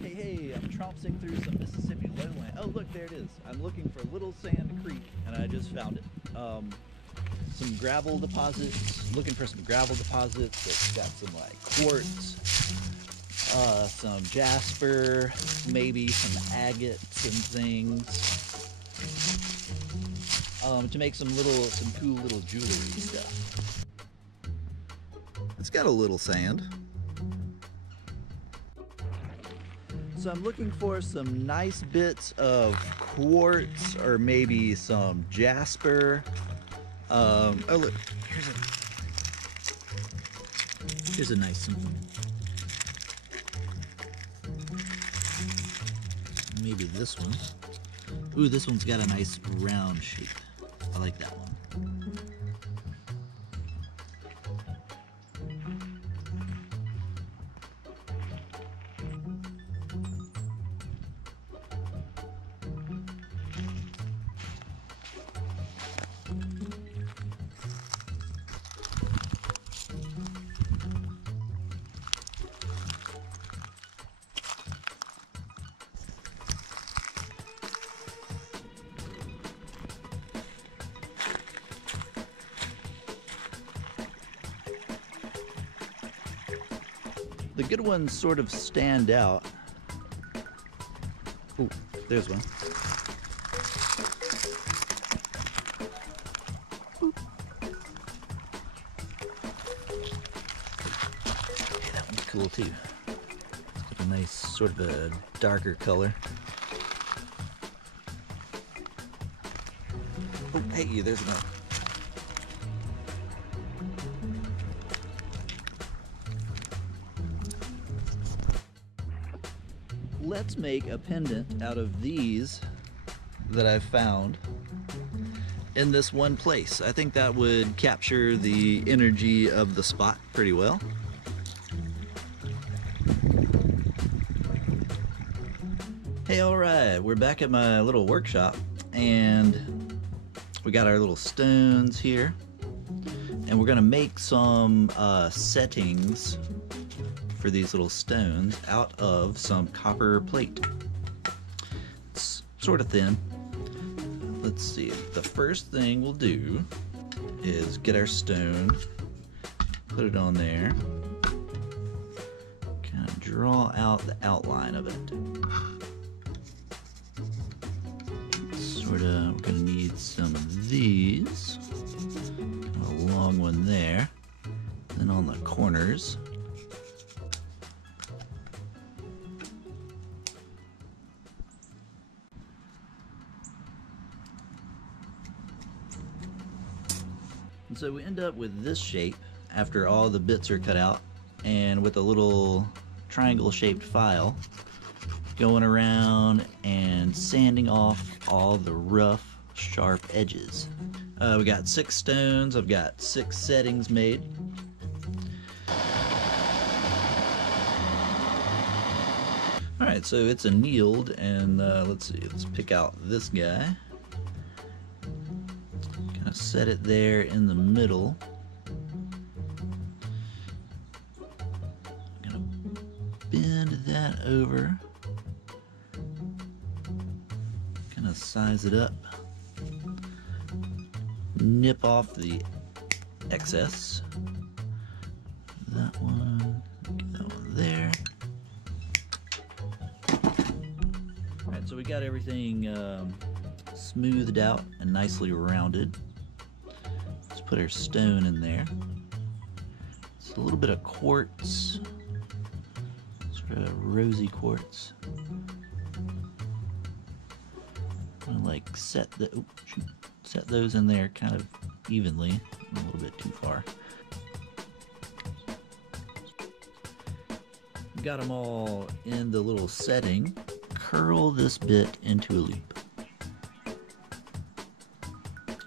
Hey, I'm trouncing through some Mississippi lowland. Oh, look, there it is. I'm looking for Little Sand Creek, and I just found it. Some gravel deposits, looking for some gravel deposits that's got some like quartz, some jasper, maybe some agates and things, to make some cool little jewelry stuff. It's got a little sand. So I'm looking for some nice bits of quartz or maybe some jasper. Oh look, here's a nice one. Maybe this one. Ooh, this one's got a nice round shape. I like that one. The good ones sort of stand out. Ooh, there's one. Ooh. Okay, that one's cool too. It's got a nice sort of a darker color. Oh, hey, there's another. Let's make a pendant out of these that I've found in this one place. I think that would capture the energy of the spot pretty well. Hey, alright, we're back at my little workshop and we got our little stones here and we're gonna make some settings for these little stones out of some copper plate. It's sort of thin. Let's see, the first thing we'll do is get our stone, put it on there, kind of draw out the outline of it. Sort of, we're gonna need some of these, kind of a long one there, then on the corners. And so we end up with this shape after all the bits are cut out, and with a little triangle shaped file going around and sanding off all the rough, sharp edges. We got 6 stones. I've got 6 settings made. Alright, so it's annealed, and let's see, let's pick out this guy. Set it there in the middle. I'm gonna bend that over. Kind of size it up. Nip off the excess. That one there. Alright, so we got everything smoothed out and nicely rounded. Put our stone in there. It's a little bit of quartz, sort of rosy quartz. I'm gonna like set those in there kind of evenly, a little bit too far. Got them all in the little setting. Curl this bit into a loop.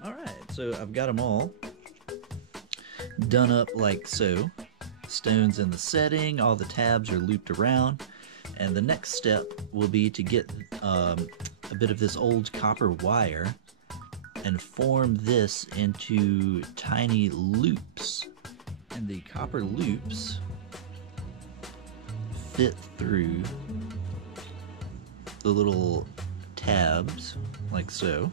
All right, so I've got them all done up like so. Stones in the setting, all the tabs are looped around, and the next step will be to get a bit of this old copper wire and form this into tiny loops, and the copper loops fit through the little tabs, like so.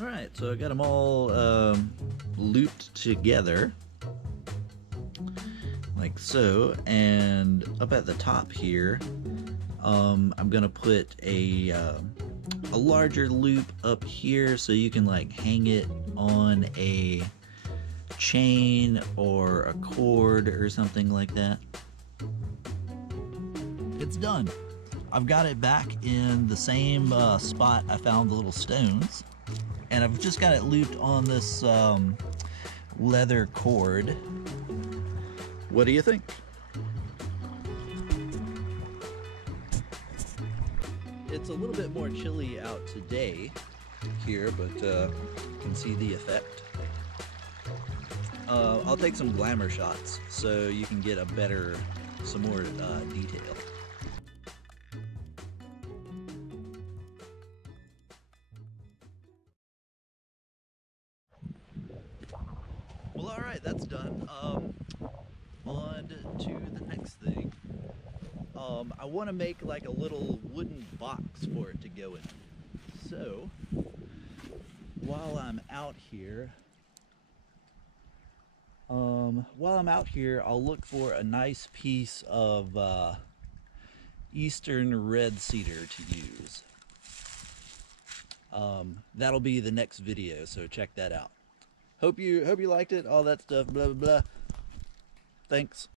Alright, so I got them all looped together, like so, and up at the top here, I'm gonna put a larger loop up here so you can like hang it on a chain or a cord or something like that. It's done. I've got it back in the same spot I found the little stones, and I've just got it looped on this leather cord. What do you think? It's a little bit more chilly out today here, but you can see the effect. I'll take some glamour shots so you can get some more detail. Well, alright, that's done. On to the next thing. I want to make like a little wooden box for it to go in. So, while I'm out here, I'll look for a nice piece of eastern red cedar to use. That'll be the next video, so check that out. Hope you liked it, all that stuff, blah blah blah. Thanks.